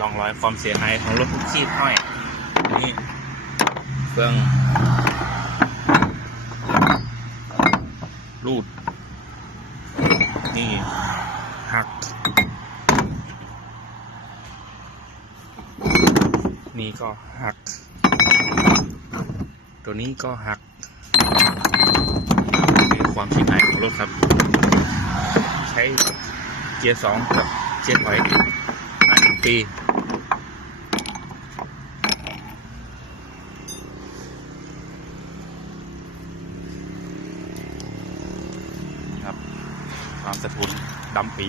ร่องรอยความเสียหายของรถขี้ห้อยนี่เครื่องรูด นี่ หัก นี่ก็หัก ตัวนี้ก็หักนี่ความเสียหายของรถครับ ใช้เกียร์สองกับเกียร์ถอย ปี ครับ ความสะทุนดำปี